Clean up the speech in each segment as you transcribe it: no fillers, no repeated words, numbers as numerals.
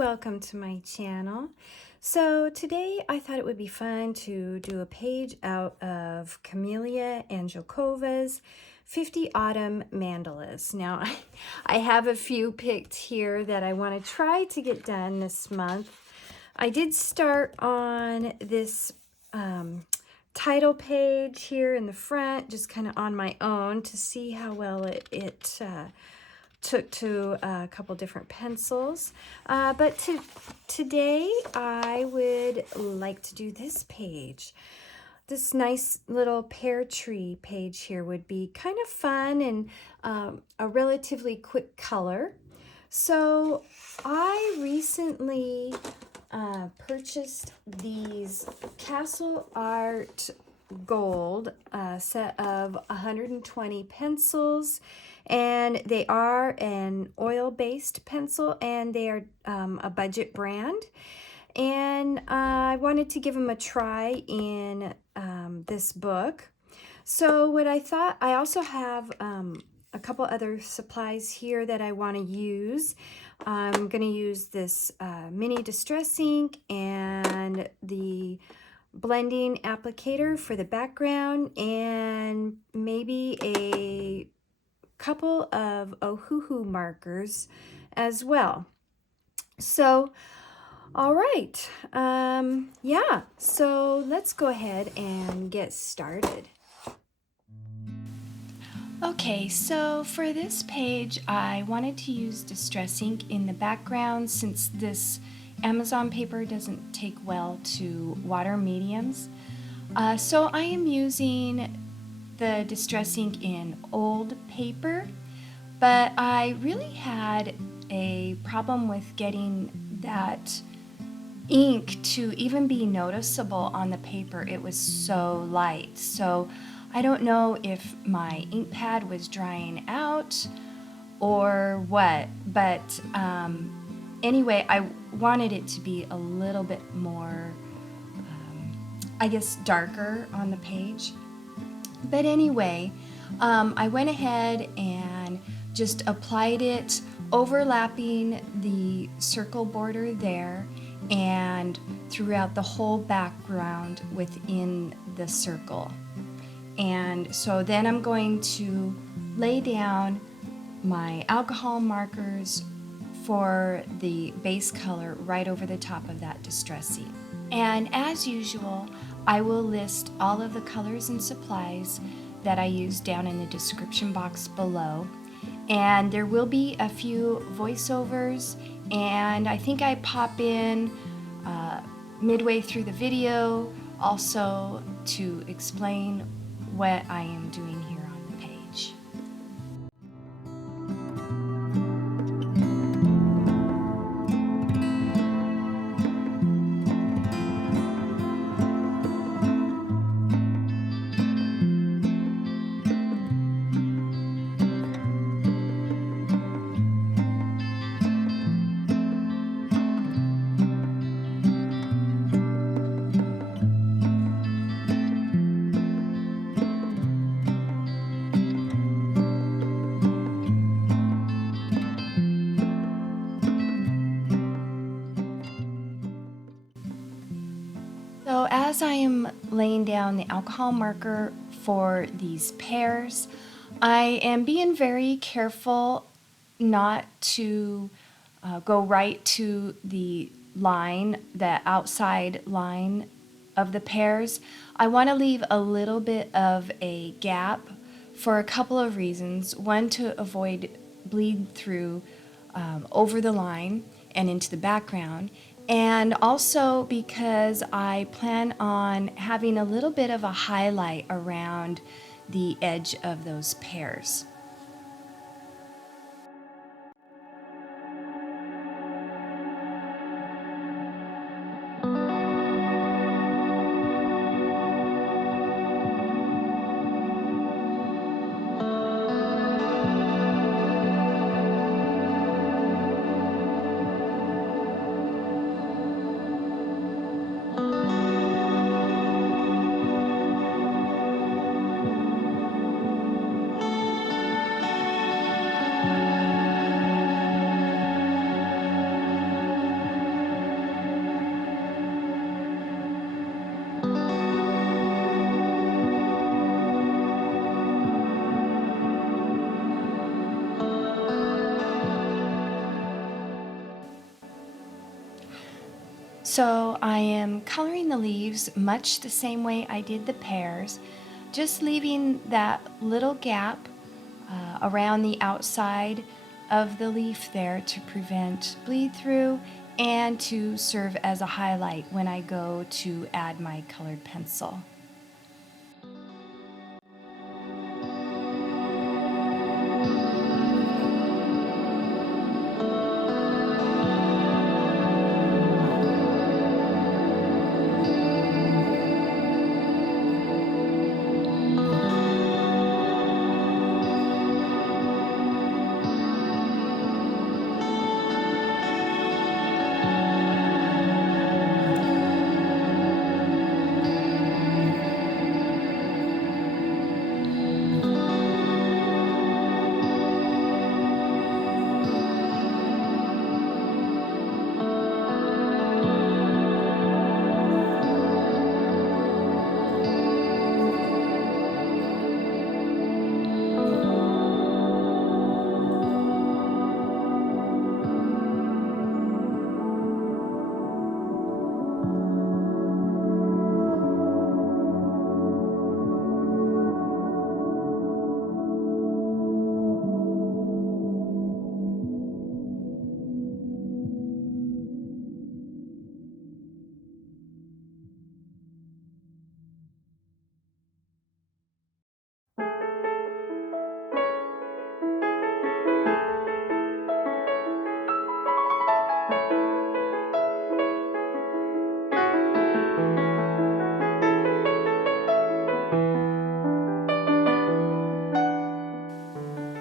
welcome to my channel. So today I thought it would be fun to do a page out of Kameliya Angelkova's 50 Autumn Mandalas. Now I have a few picked here that I want to try to get done this month. I did start on this title page here in the front, just kind of on my own to see how well it took to a couple different pencils. But today I would like to do this page. This nice little pear tree page here would be kind of fun and a relatively quick color. So I recently purchased these Tooli-Art Gold set of 120 pencils, and they are an oil-based pencil, and they are a budget brand. And I wanted to give them a try in this book. So what I thought, I also have a couple other supplies here that I want to use. I'm going to use this mini distress ink and the blending applicator for the background, and maybe a couple of Ohuhu markers as well. So all right, yeah, so let's go ahead and get started. Okay, so for this page, I wanted to use distress ink in the background since this Amazon paper doesn't take well to water mediums. So I am using the distress ink in old paper, but I really had a problem with getting that ink to even be noticeable on the paper. It was so light. So I don't know if my ink pad was drying out or what, but anyway, I wanted it to be a little bit more, I guess, darker on the page. But anyway, I went ahead and just applied it, overlapping the circle border there and throughout the whole background within the circle. And so then I'm going to lay down my alcohol markers for the base color right over the top of that distress ink. And as usual, I will list all of the colors and supplies that I use down in the description box below. And there will be a few voiceovers, and I think I pop in midway through the video also to explain what I am doing here on the page. So as I am laying down the alcohol marker for these pears, I am being very careful not to go right to the line, the outside line of the pears. I want to leave a little bit of a gap for a couple of reasons. One, to avoid bleed through over the line and into the background. And also because I plan on having a little bit of a highlight around the edge of those pears. So I am coloring the leaves much the same way I did the pears, just leaving that little gap around the outside of the leaf there to prevent bleed through and to serve as a highlight when I go to add my colored pencil.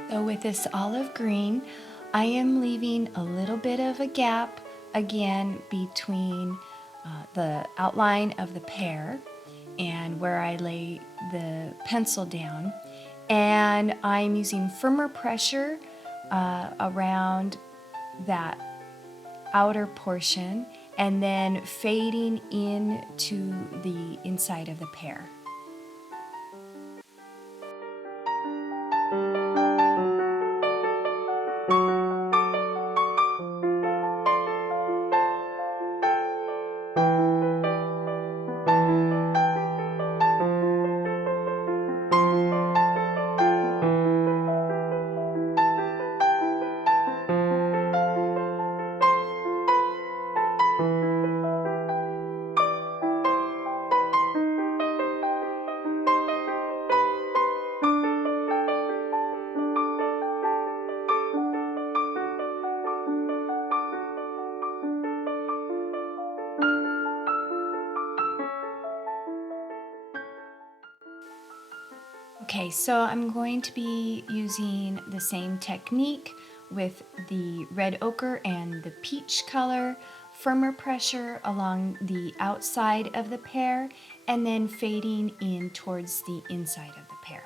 So with this olive green, I am leaving a little bit of a gap again between the outline of the pear and where I lay the pencil down. And I'm using firmer pressure around that outer portion and then fading into the inside of the pear. Okay, so I'm going to be using the same technique with the red ochre and the peach color, firmer pressure along the outside of the pear, and then fading in towards the inside of the pear.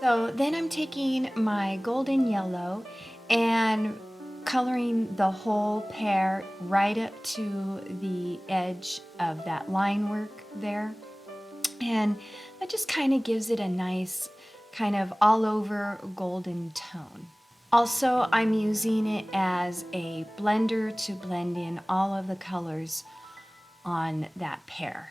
So then I'm taking my golden yellow and coloring the whole pear right up to the edge of that line work there. And that just kind of gives it a nice kind of all over golden tone. Also, I'm using it as a blender to blend in all of the colors on that pear.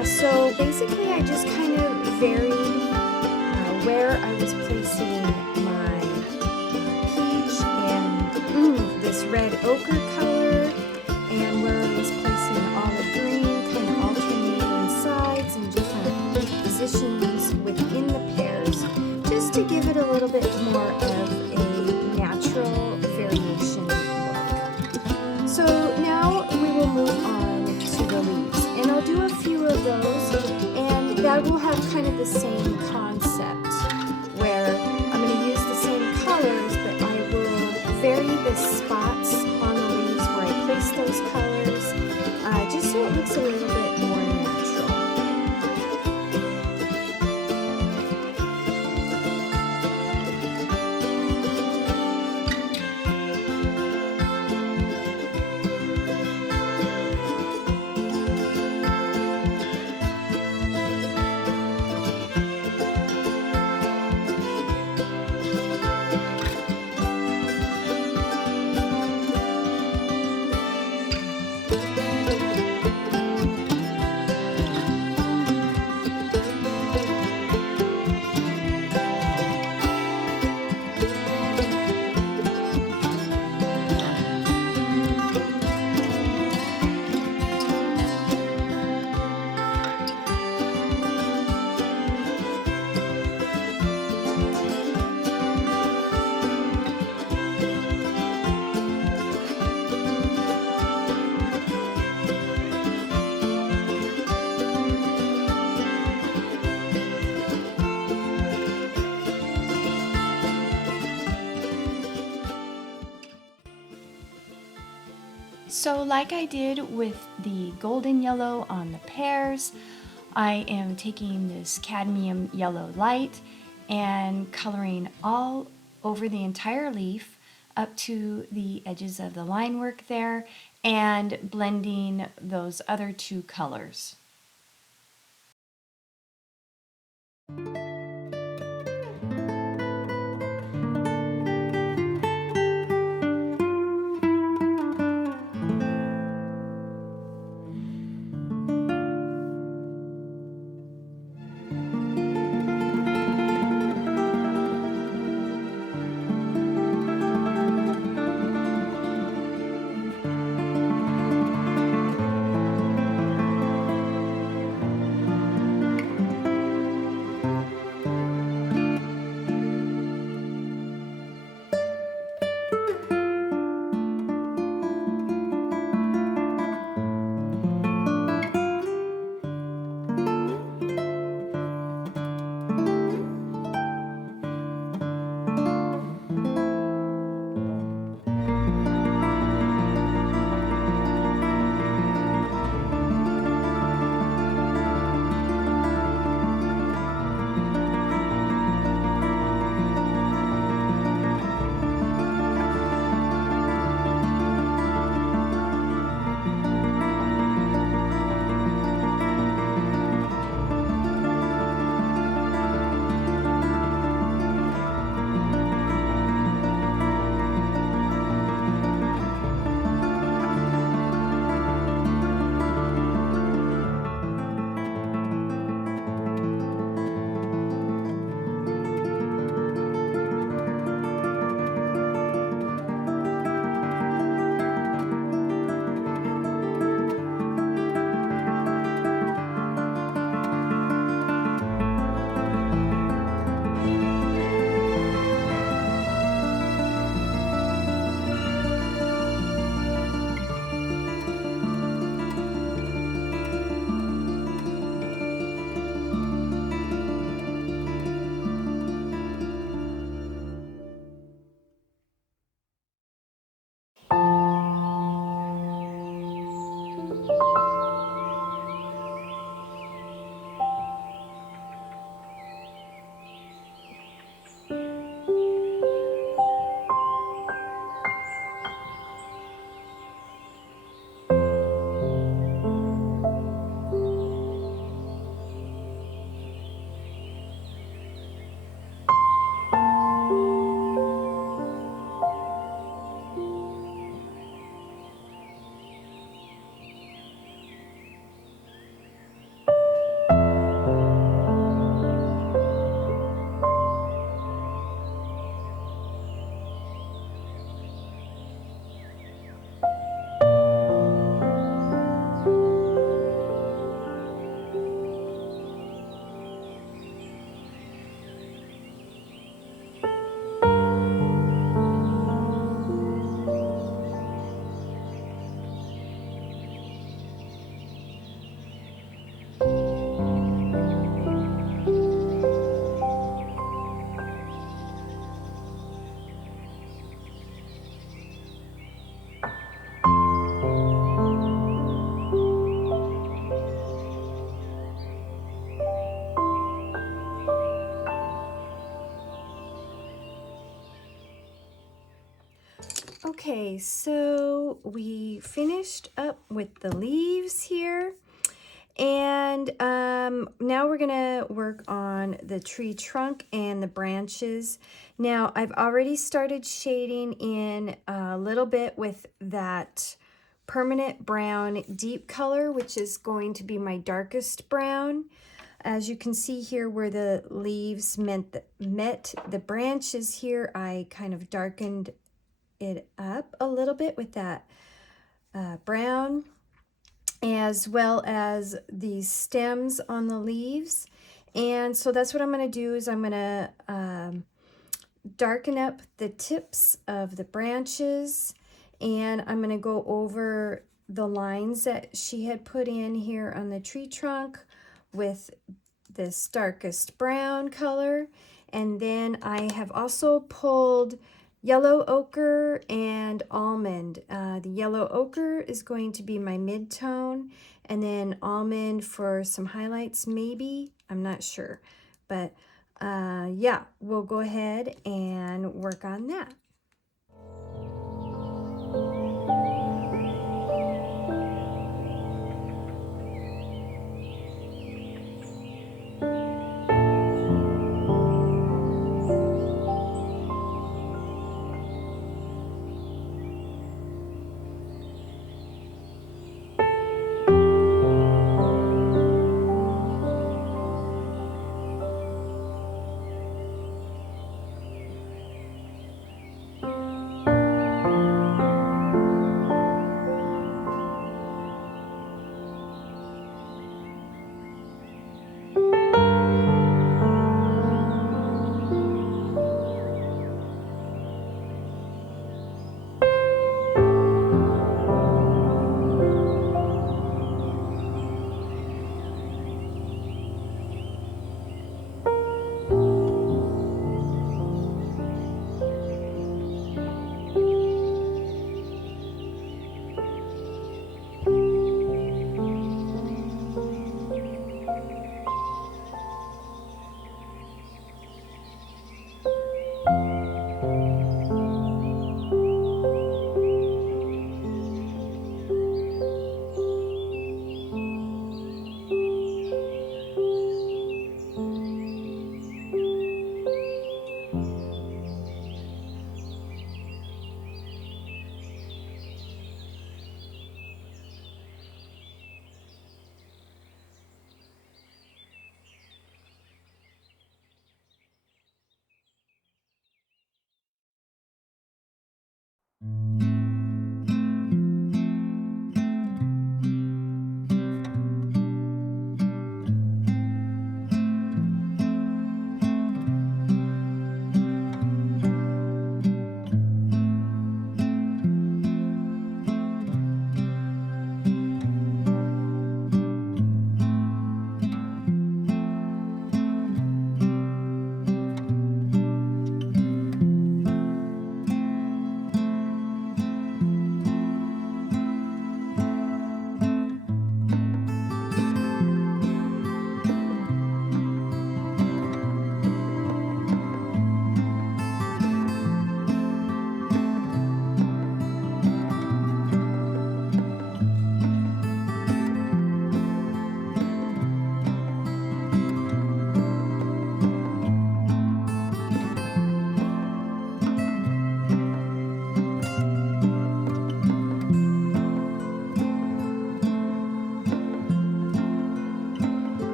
Yeah, so basically I just kind of varied where I was placing my peach and this red ochre color, and where I was placing olive green, kind of alternating sides and different positions within the pears, just to give it a little bit more of a natural variation look. So now we will move on to the leaves, and I'll do a few of those, and that will have kind of the same concept where I'm going to use the same colors, but I will vary the spots on the leaves where I place those colors, just so it looks a little bit more natural. So like I did with the golden yellow on the pears, I am taking this cadmium yellow light and coloring all over the entire leaf up to the edges of the line work there and blending those other two colors. Okay, so we finished up with the leaves here. And now we're gonna work on the tree trunk and the branches. Now I've already started shading in a little bit with that permanent brown deep color, which is going to be my darkest brown. As you can see here where the leaves met the branches here, I kind of darkened it up a little bit with that brown, as well as the stems on the leaves. And so that's what I'm going to do, is I'm going to darken up the tips of the branches, and I'm going to go over the lines that she had put in here on the tree trunk with this darkest brown color. And then I have also pulled yellow ochre and almond. The yellow ochre is going to be my mid-tone, and then almond for some highlights maybe, I'm not sure. But yeah, we'll go ahead and work on that.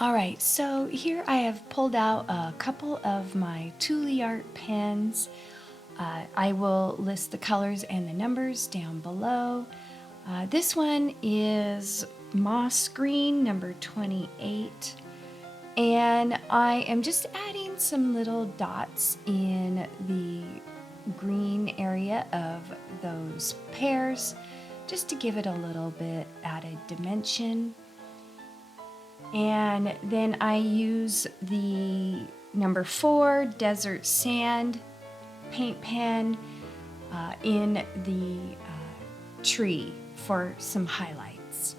All right, so here I have pulled out a couple of my Tooli-Art pens. I will list the colors and the numbers down below. This one is moss green, number 28. And I am just adding some little dots in the green area of those pears, just to give it a little bit added dimension. And then I use the number 4 Desert Sand paint pen in the tree for some highlights.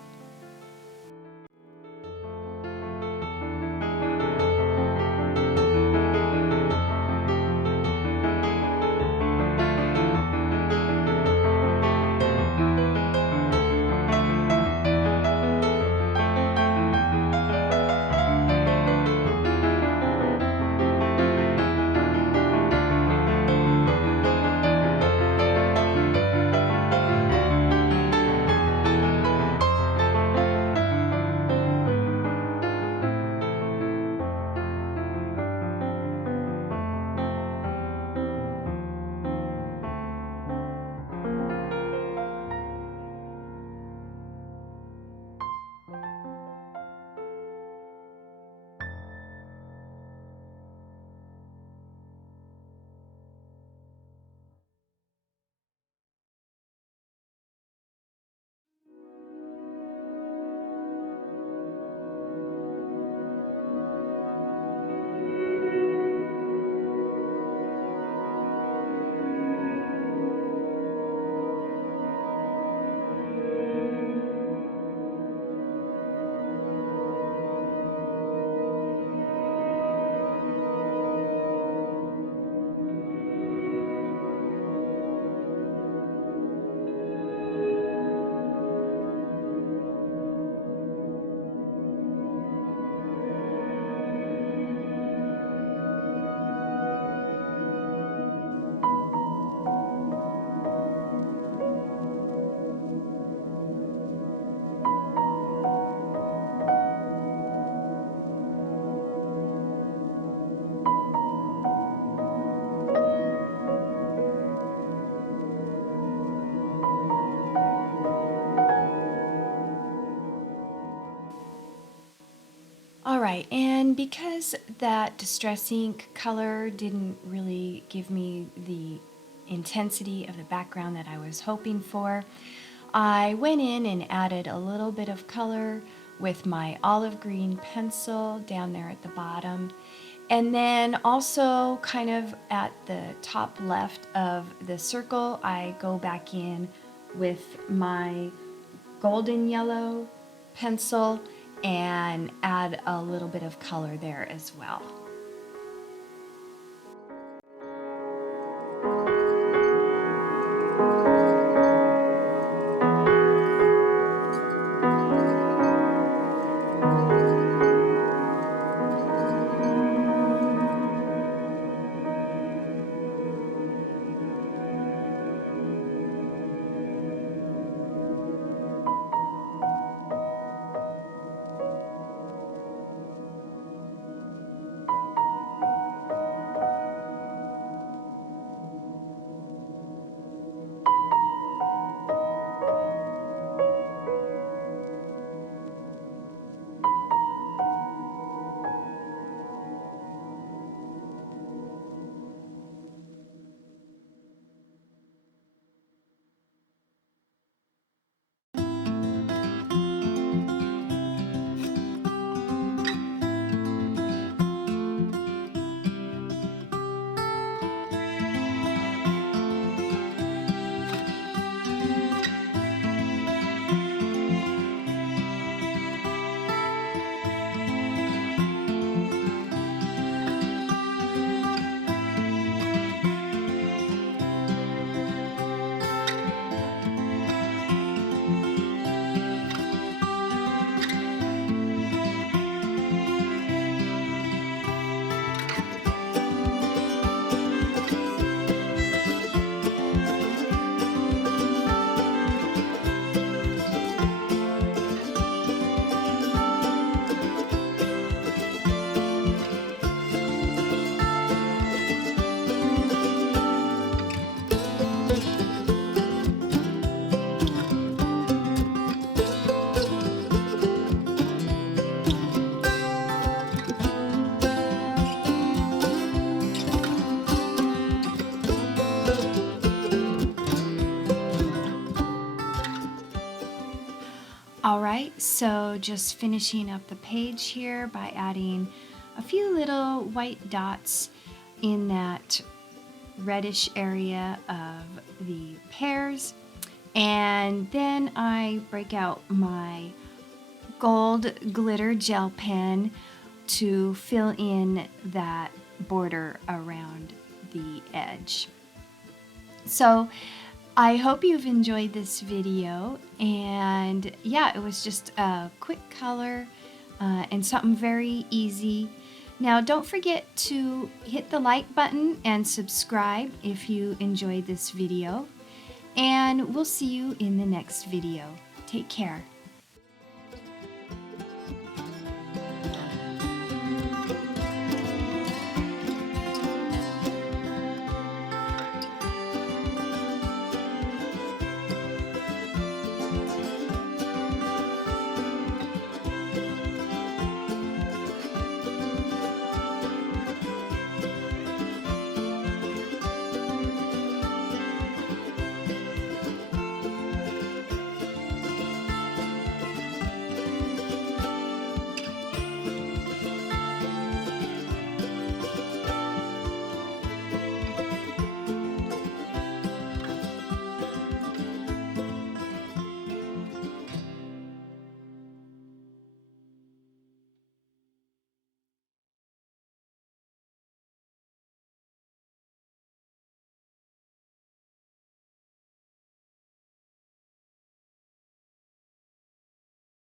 All right, and because that distress ink color didn't really give me the intensity of the background that I was hoping for, I went in and added a little bit of color with my olive green pencil down there at the bottom. And then also kind of at the top left of the circle, I go back in with my golden yellow pencil and add a little bit of color there as well. Alright, so just finishing up the page here by adding a few little white dots in that reddish area of the pears, and then I break out my gold glitter gel pen to fill in that border around the edge. So I hope you've enjoyed this video, and yeah, it was just a quick color and something very easy. Now don't forget to hit the like button and subscribe if you enjoyed this video, and we'll see you in the next video. Take care.